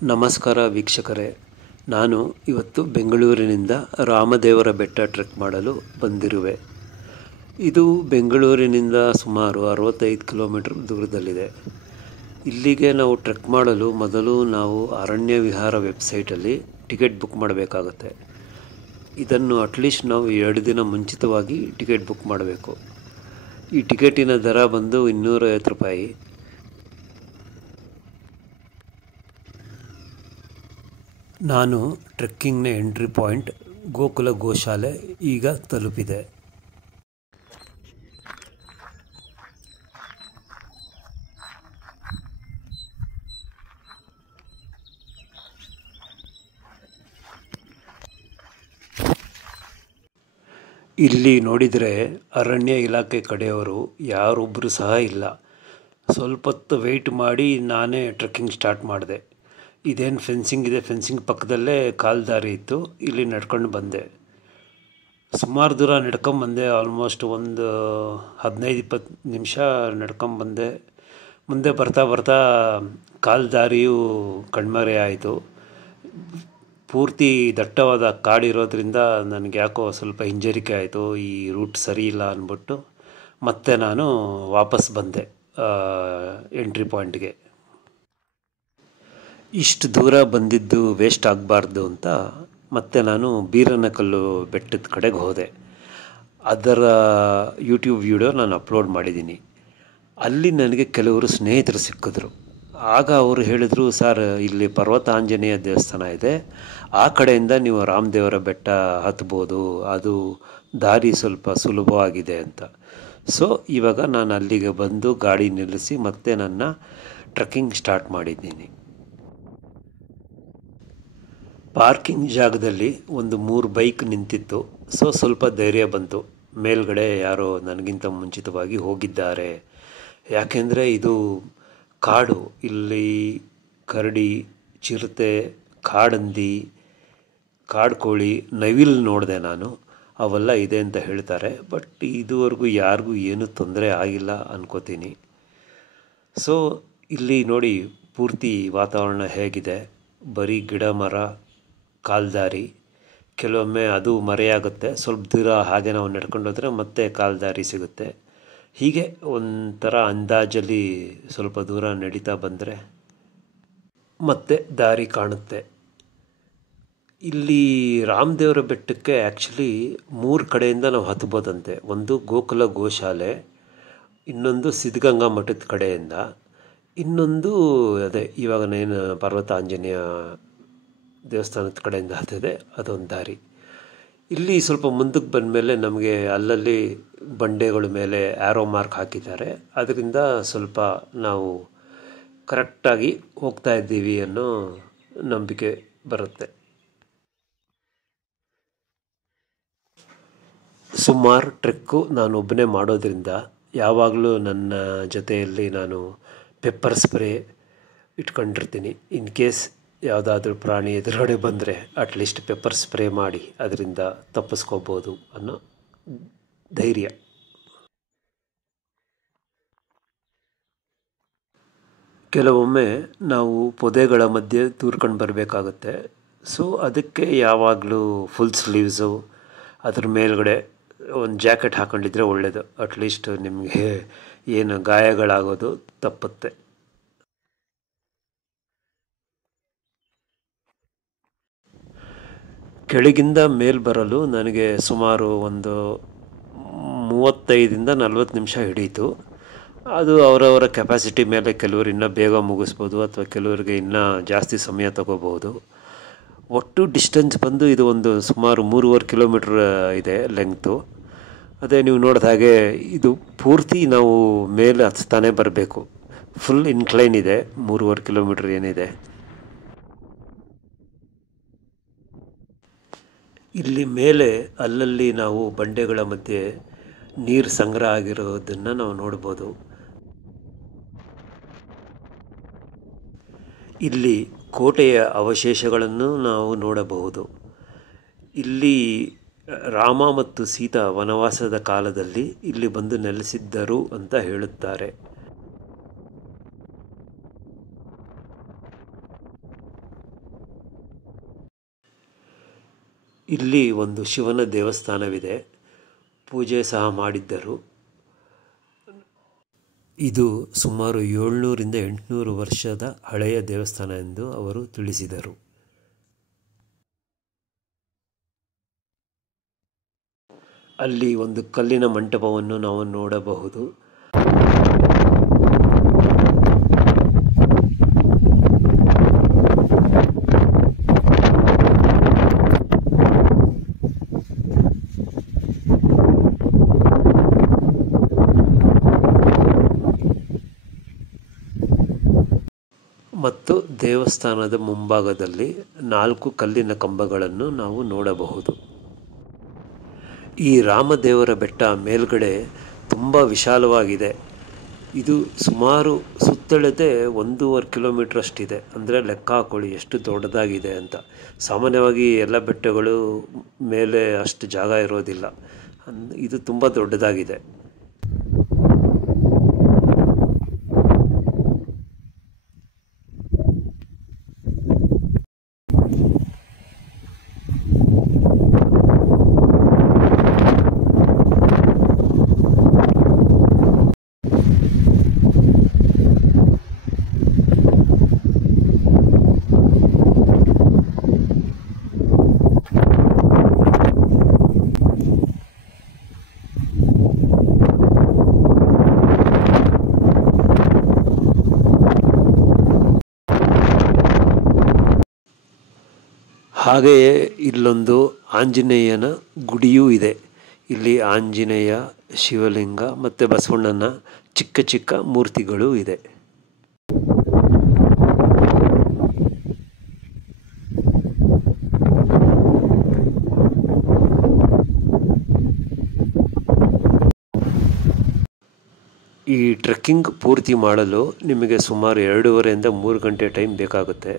ನಮಸ್ಕಾರ ವೀಕ್ಷಕರೇ, ನಾನು ಇವತ್ತು ಬೆಂಗಳೂರಿನಿಂದ ರಾಮದೇವರ ಬೆಟ್ಟ ಟ್ರೆಕ್ ಮಾಡಲು ಬಂದಿರುವೆ. ಇದು ಬೆಂಗಳೂರಿನಿಂದ ಸುಮಾರು 65 ಕಿಲೋಮೀಟರ್ ದೂರದಲ್ಲಿದೆ. ಇಲ್ಲಿಗೆ ನಾವು ಟ್ರೆಕ್ ಮಾಡಲು ಮೊದಲು ನಾವು ಅರಣ್ಯ ವಿಹಾರ ವೆಬ್ಸೈಟಲ್ಲಿ ಟಿಕೆಟ್ ಬುಕ್ ಮಾಡಬೇಕಾಗತ್ತೆ. ಇದನ್ನು ಅಟ್ಲೀಸ್ಟ್ ನಾವು 2 ದಿನ ಮುಂಚಿತವಾಗಿ ಟಿಕೆಟ್ ಬುಕ್ ಮಾಡಬೇಕು. ಈ ಟಿಕೆಟಿನ ದರ ಬಂದು 250 ರೂಪಾಯಿ. ನಾನು ಟ್ರೆಕ್ಕಿಂಗ್ನ ಎಂಟ್ರಿ ಪಾಯಿಂಟ್ ಗೋಕುಲ ಗೋಶಾಲೆ ಈಗ ತಲುಪಿದೆ. ಇಲ್ಲಿ ನೋಡಿದರೆ ಅರಣ್ಯ ಇಲಾಖೆ ಕಡೆಯವರು ಯಾರೊಬ್ಬರು ಸಹ ಇಲ್ಲ. ಸ್ವಲ್ಪ ಹೊತ್ತು ವೆಯ್ಟ್ ಮಾಡಿ ನಾನೇ ಟ್ರೆಕ್ಕಿಂಗ್ ಸ್ಟಾರ್ಟ್ ಮಾಡಿದೆ. ಇದೇನು ಫೆನ್ಸಿಂಗ್ ಇದೆ, ಫೆನ್ಸಿಂಗ್ ಪಕ್ಕದಲ್ಲೇ ಕಾಲು ದಾರಿ ಇತ್ತು, ಇಲ್ಲಿ ನಡ್ಕೊಂಡು ಬಂದೆ. ಸುಮಾರು ದೂರ ನಡ್ಕೊಂಬಂದೆ, ಆಲ್ಮೋಸ್ಟ್ ಒಂದು 15-20 ನಿಮಿಷ ನಡ್ಕೊಂಬಂದೆ. ಮುಂದೆ ಬರ್ತಾ ಬರ್ತಾ ಕಾಲು ದಾರಿಯು ಕಣ್ಮರೆ ಆಯಿತು. ಪೂರ್ತಿ ದಟ್ಟವಾದ ಕಾಡಿರೋದ್ರಿಂದ ನನಗೆ ಯಾಕೋ ಸ್ವಲ್ಪ ಹಿಂಜರಿಕೆ ಆಯಿತು. ಈ ರೂಟ್ ಸರಿ ಇಲ್ಲ ಅಂದ್ಬಿಟ್ಟು ಮತ್ತೆ ನಾನು ವಾಪಸ್ ಬಂದೆ ಎಂಟ್ರಿ ಪಾಯಿಂಟ್ಗೆ. ಇಷ್ಟು ದೂರ ಬಂದಿದ್ದು ವೇಸ್ಟ್ ಆಗಬಾರ್ದು ಅಂತ ಮತ್ತೆ ನಾನು ಬೀರನಕಲ್ಲು ಬೆಟ್ಟದ ಕಡೆಗೆ ಹೋದೆ. ಅದರ ಯೂಟ್ಯೂಬ್ ವಿಡಿಯೋ ನಾನು ಅಪ್ಲೋಡ್ ಮಾಡಿದ್ದೀನಿ. ಅಲ್ಲಿ ನನಗೆ ಕೆಲವರು ಸ್ನೇಹಿತರು ಸಿಕ್ಕಿದ್ರು. ಆಗ ಅವರು ಹೇಳಿದರು, ಸರ್ ಇಲ್ಲಿ ಪರ್ವತ ಆಂಜನೇಯ ದೇವಸ್ಥಾನ ಇದೆ, ಆ ಕಡೆಯಿಂದ ನೀವು ರಾಮದೇವರ ಬೆಟ್ಟ ಹತ್ಬೋದು, ಅದು ದಾರಿ ಸ್ವಲ್ಪ ಸುಲಭವಾಗಿದೆ ಅಂತ. ಸೊ ಇವಾಗ ನಾನು ಅಲ್ಲಿಗೆ ಬಂದು ಗಾಡಿ ನಿಲ್ಲಿಸಿ ಮತ್ತೆ ನನ್ನ ಟ್ರೆಕ್ಕಿಂಗ್ ಸ್ಟಾರ್ಟ್ ಮಾಡಿದ್ದೀನಿ. ಪಾರ್ಕಿಂಗ್ ಜಾಗದಲ್ಲಿ ಒಂದು 3 ಬೈಕ್ ನಿಂತಿತ್ತು. ಸೊ ಸ್ವಲ್ಪ ಧೈರ್ಯ ಬಂತು, ಮೇಲ್ಗಡೆ ಯಾರೋ ನನಗಿಂತ ಮುಂಚಿತವಾಗಿ ಹೋಗಿದ್ದಾರೆ. ಯಾಕೆಂದರೆ ಇದು ಕಾಡು, ಇಲ್ಲಿ ಕರಡಿ, ಚಿರತೆ, ಕಾಡಂದಿ, ಕಾಡ್ಕೋಳಿ, ನವಿಲು ನೋಡಿದೆ ನಾನು. ಅವೆಲ್ಲ ಇದೆ ಅಂತ ಹೇಳ್ತಾರೆ. ಬಟ್ ಇದುವರೆಗೂ ಯಾರಿಗೂ ಏನೂ ತೊಂದರೆ ಆಗಿಲ್ಲ ಅನ್ಕೋತೀನಿ. ಸೊ ಇಲ್ಲಿ ನೋಡಿ ಪೂರ್ತಿ ವಾತಾವರಣ ಹೇಗಿದೆ, ಬರೀ ಗಿಡ ಮರ, ಕಾಲ್ದಾರಿ, ಕೆಲವೊಮ್ಮೆ ಅದು ಮರೆಯಾಗುತ್ತೆ. ಸ್ವಲ್ಪ ದೂರ ಹಾಗೆ ನಾವು ನಡ್ಕೊಂಡು ಹೋದರೆ ಮತ್ತೆ ಕಾಲ್ದಾರಿ ಸಿಗುತ್ತೆ. ಹೀಗೆ ಒಂಥರ ಅಂದಾಜಲ್ಲಿ ಸ್ವಲ್ಪ ದೂರ ನಡೀತಾ ಬಂದರೆ ಮತ್ತೆ ದಾರಿ ಕಾಣುತ್ತೆ. ಇಲ್ಲಿ ರಾಮದೇವರ ಬೆಟ್ಟಕ್ಕೆ ಆ್ಯಕ್ಚುಲಿ 3 ಕಡೆಯಿಂದ ನಾವು ಹತ್ಬೋದಂತೆ. ಒಂದು ಗೋಕುಲ ಗೋಶಾಲೆ, ಇನ್ನೊಂದು ಸಿದ್ಧಗಂಗಾ ಮಠದ ಕಡೆಯಿಂದ, ಇನ್ನೊಂದು ಅದೇ ಇವಾಗ ಏನು ಪರ್ವತ ಆಂಜನೇಯ ದೇವಸ್ಥಾನದ ಕಡೆಯಿಂದ ಹತ್ತಿದೆ ಅದೊಂದು ದಾರಿ. ಇಲ್ಲಿ ಸ್ವಲ್ಪ ಮುಂದಕ್ಕೆ ಬಂದ ಮೇಲೆ ನಮಗೆ ಅಲ್ಲಲ್ಲಿ ಬಂಡೆಗಳ ಮೇಲೆ ಆ್ಯರೋ ಮಾರ್ಕ್ ಹಾಕಿದ್ದಾರೆ. ಅದರಿಂದ ಸ್ವಲ್ಪ ನಾವು ಕರೆಕ್ಟಾಗಿ ಹೋಗ್ತಾ ಇದ್ದೀವಿ ಅನ್ನೋ ನಂಬಿಕೆ ಬರುತ್ತೆ. ಸುಮಾರು ಟ್ರೆಕ್ಕು ನಾನು ಒಬ್ಬನೇ ಮಾಡೋದ್ರಿಂದ ಯಾವಾಗಲೂ ನನ್ನ ಜೊತೆಯಲ್ಲಿ ನಾನು ಪೆಪ್ಪರ್ ಸ್ಪ್ರೇ ಇಟ್ಕೊಂಡಿರ್ತೀನಿ. ಇನ್ ಕೇಸ್ ಯಾವುದಾದ್ರೂ ಪ್ರಾಣಿ ಎದುರುಗಡೆ ಬಂದರೆ ಅಟ್ಲೀಸ್ಟ್ ಪೆಪ್ಪರ್ ಸ್ಪ್ರೇ ಮಾಡಿ ಅದರಿಂದ ತಪ್ಪಿಸ್ಕೋಬೋದು ಅನ್ನೋ ಧೈರ್ಯ. ಕೆಲವೊಮ್ಮೆ ನಾವು ಪೊದೆಗಳ ಮಧ್ಯೆ ತೂರ್ಕೊಂಡು ಬರಬೇಕಾಗುತ್ತೆ. ಸೊ ಅದಕ್ಕೆ ಯಾವಾಗಲೂ ಫುಲ್ ಸ್ಲೀವ್ಸು, ಅದ್ರ ಮೇಲ್ಗಡೆ ಒಂದು ಜಾಕೆಟ್ ಹಾಕ್ಕೊಂಡಿದ್ರೆ ಒಳ್ಳೆಯದು. ಅಟ್ಲೀಸ್ಟ್ ನಿಮಗೆ ಏನು ಗಾಯಗಳಾಗೋದು ತಪ್ಪುತ್ತೆ. ಕೆಳಗಿಂದ ಮೇಲೆ ಬರಲು ನನಗೆ ಸುಮಾರು ಒಂದು 35-40 ನಿಮಿಷ ಹಿಡಿಯಿತು. ಅದು ಅವರವರ ಕೆಪಾಸಿಟಿ ಮೇಲೆ, ಕೆಲವರು ಇನ್ನೂ ಬೇಗ ಮುಗಿಸ್ಬೋದು ಅಥವಾ ಕೆಲವರಿಗೆ ಇನ್ನೂ ಜಾಸ್ತಿ ಸಮಯ ತಗೋಬೋದು. ಒಟ್ಟು ಡಿಸ್ಟೆನ್ಸ್ ಬಂದು ಇದು ಒಂದು ಸುಮಾರು 3.5 ಕಿಲೋಮೀಟ್ರ್ ಇದೆ ಲೆಂಗ್ತು. ಅದೇ ನೀವು ನೋಡಿದ ಹಾಗೆ ಇದು ಪೂರ್ತಿ ನಾವು ಮೇಲೆ ಹತ್ತಾನೆ ಬರಬೇಕು. ಫುಲ್ ಇನ್ಕ್ಲೈನ್ ಇದೆ 3.5 ಕಿಲೋಮೀಟ್ರ್ ಏನಿದೆ. ಇಲ್ಲಿ ಮೇಲೆ ಅಲ್ಲಲ್ಲಿ ನಾವು ಬಂಡೆಗಳ ಮಧ್ಯೆ ನೀರು ಸಂಗ್ರಹ ಆಗಿರೋದನ್ನು ನಾವು ನೋಡ್ಬೋದು. ಇಲ್ಲಿ ಕೋಟೆಯ ಅವಶೇಷಗಳನ್ನು ನಾವು ನೋಡಬಹುದು. ಇಲ್ಲಿ ರಾಮ ಮತ್ತು ಸೀತಾ ವನವಾಸದ ಕಾಲದಲ್ಲಿ ಇಲ್ಲಿ ಬಂದು ನೆಲೆಸಿದ್ದರು ಅಂತ ಹೇಳುತ್ತಾರೆ. ಇಲ್ಲಿ ಒಂದು ಶಿವನ ದೇವಸ್ಥಾನವಿದೆ, ಪೂಜೆ ಸಹ ಮಾಡಿದ್ದರು. ಇದು ಸುಮಾರು 700ರಿಂದ 800 ವರ್ಷದ ಹಳೆಯ ದೇವಸ್ಥಾನ ಎಂದು ಅವರು ತಿಳಿಸಿದರು. ಅಲ್ಲಿ ಒಂದು ಕಲ್ಲಿನ ಮಂಟಪವನ್ನು ನಾವು ನೋಡಬಹುದು. ಮತ್ತು ದೇವಸ್ಥಾನದ ಮುಂಭಾಗದಲ್ಲಿ 4 ಕಲ್ಲಿನ ಕಂಬಗಳನ್ನು ನಾವು ನೋಡಬಹುದು. ಈ ರಾಮದೇವರ ಬೆಟ್ಟ ಮೇಲ್ಗಡೆ ತುಂಬ ವಿಶಾಲವಾಗಿದೆ. ಇದು ಸುಮಾರು ಸುತ್ತಳತೆ 1.5 ಕಿಲೋಮೀಟ್ರ್ ಅಷ್ಟಿದೆ. ಅಂದರೆ ಲೆಕ್ಕ ಹಾಕೊಳ್ಳಿ ಎಷ್ಟು ದೊಡ್ಡದಾಗಿದೆ ಅಂತ. ಸಾಮಾನ್ಯವಾಗಿ ಎಲ್ಲ ಬೆಟ್ಟಗಳು ಮೇಲೆ ಅಷ್ಟು ಜಾಗ ಇರೋದಿಲ್ಲ. ಇದು ತುಂಬ ದೊಡ್ಡದಾಗಿದೆ. ಹಾಗೆಯೇ ಇಲ್ಲೊಂದು ಆಂಜನೇಯನ ಗುಡಿಯೂ ಇದೆ. ಇಲ್ಲಿ ಆಂಜನೇಯ, ಶಿವಲಿಂಗ ಮತ್ತು ಬಸವಣ್ಣನ ಚಿಕ್ಕ ಚಿಕ್ಕ ಮೂರ್ತಿಗಳು ಇದೆ. ಈ ಟ್ರೆಕ್ಕಿಂಗ್ ಪೂರ್ತಿ ಮಾಡಲು ನಿಮಗೆ ಸುಮಾರು 2.5ರಿಂದ 3 ಗಂಟೆ ಟೈಮ್ ಬೇಕಾಗುತ್ತೆ.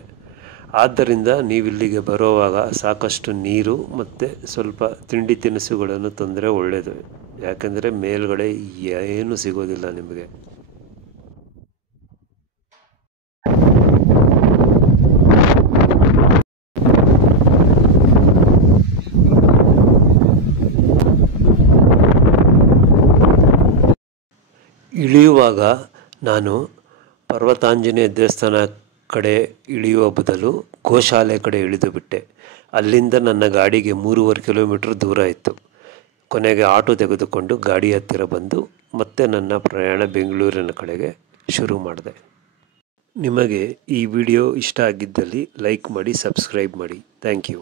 ಆದ್ದರಿಂದ ನೀವಿಲ್ಲಿಗೆ ಬರುವಾಗ ಸಾಕಷ್ಟು ನೀರು ಮತ್ತು ಸ್ವಲ್ಪ ತಿಂಡಿ ತಿನಿಸುಗಳನ್ನು ತಂದರೆ ಒಳ್ಳೆಯದು. ಯಾಕೆಂದರೆ ಮೇಲ್ಗಡೆ ಏನೂ ಸಿಗೋದಿಲ್ಲ ನಿಮಗೆ. ಇಳಿಯುವಾಗ ನಾನು ಪರ್ವತಾಂಜನೇಯ ದೇವಸ್ಥಾನ ಕಡೆ ಇಳಿಯುವ ಬದಲು ಗೋಶಾಲೆ ಕಡೆ ಇಳಿದು ಬಿಟ್ಟೆ. ಅಲ್ಲಿಂದ ನನ್ನ ಗಾಡಿಗೆ 3.5 ಕಿಲೋಮೀಟ್ರ್ ದೂರ ಇತ್ತು. ಕೊನೆಗೆ ಆಟೋ ತೆಗೆದುಕೊಂಡು ಗಾಡಿ ಹತ್ತಿರ ಬಂದು ಮತ್ತೆ ನನ್ನ ಪ್ರಯಾಣ ಬೆಂಗಳೂರಿನ ಕಡೆಗೆ ಶುರು ಮಾಡಿದೆ. ನಿಮಗೆ ಈ ವಿಡಿಯೋ ಇಷ್ಟ ಆಗಿದ್ದಲ್ಲಿ ಲೈಕ್ ಮಾಡಿ, ಸಬ್ಸ್ಕ್ರೈಬ್ ಮಾಡಿ. Thank you.